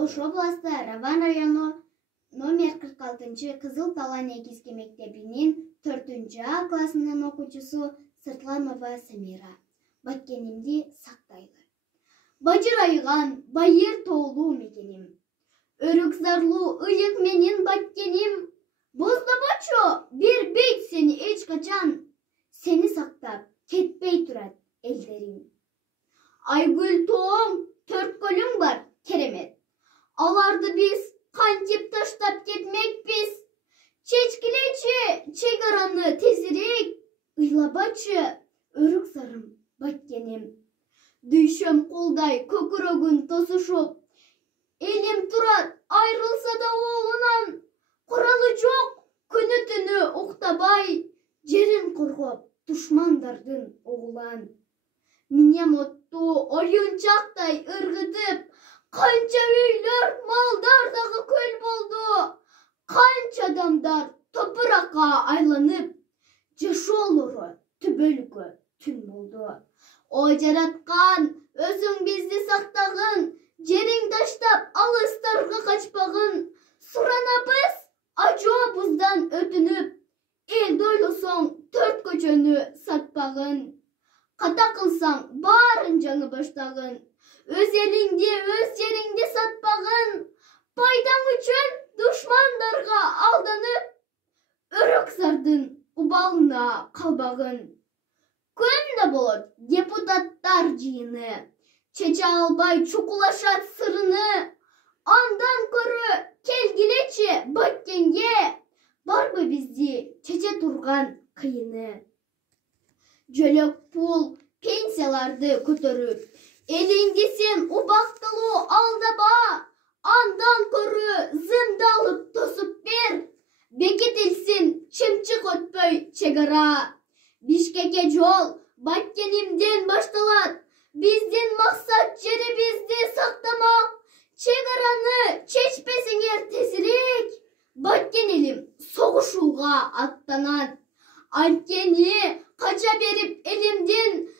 Ош областы Раван району номер 46 Кызыл Тала негизги мектебинин 4 классынын окуучусу Сыртланова Самира. Баткенимди сактайлы. Бажырайган байыр тоолуу мекеним. Өрүк зарлуу ыйык менин баткеним. Боздобочу бир бейт сени эч качан. Сени сактап кетпей турат элдерим. Айгүл тоом, төрткөлүң бар, керемет. Аларды биз кантип таштап кетмекпиз. Чечкилечи чек араны тезирээк. Ыйлабачы өрүк зарым баткеним. Дүйшөм кулдай көкүрөгүн тосушуп. Элим турат айрылса да оолунан. Куралы жок күнү түнү уктабай. Жерин коргоп душмандардын оғулан. Минем отту оюнчактай ыргытып. Канча үйлөр, малдар дагы көл болду. Канча адамдар топуракка айланып. Жашоолору түбөлүккө түн болду. Ой жараткан, өзүң бизди сактагын. Жериң таштап алыстарга качпагын. Суранабыз ажообуздан өтүнүп. Элди ойлосоң төрт көчөнү сатпагын. Ката кылсаң баарын жаңы баштагын. Өз элиңди, өз жериңди сатпагын. Пайдаң үчүн душмандарга алданып. Өрөк зардын убалына калбагын. Күндө болот депутаттар жыйыны. Чече албай чукулашат сырыны. Андан көрө келгилечи баткенге. Барбы бизди чече турган кыйыны. Жөлөк пул, пенсияларды көтөрүп. Элиңди сен убактылуу алдаба. Андан көрө зымды алып тосуп бер. Бекетилсин чымчык өтпөй чек ара. Бишкекке жол баткенимден башталат. Биздин максат жерибизди сактамак. Чек араны чечпесиңер тезирээк. Баткен элим согушууга аттанат. Анткени кача берип элимдин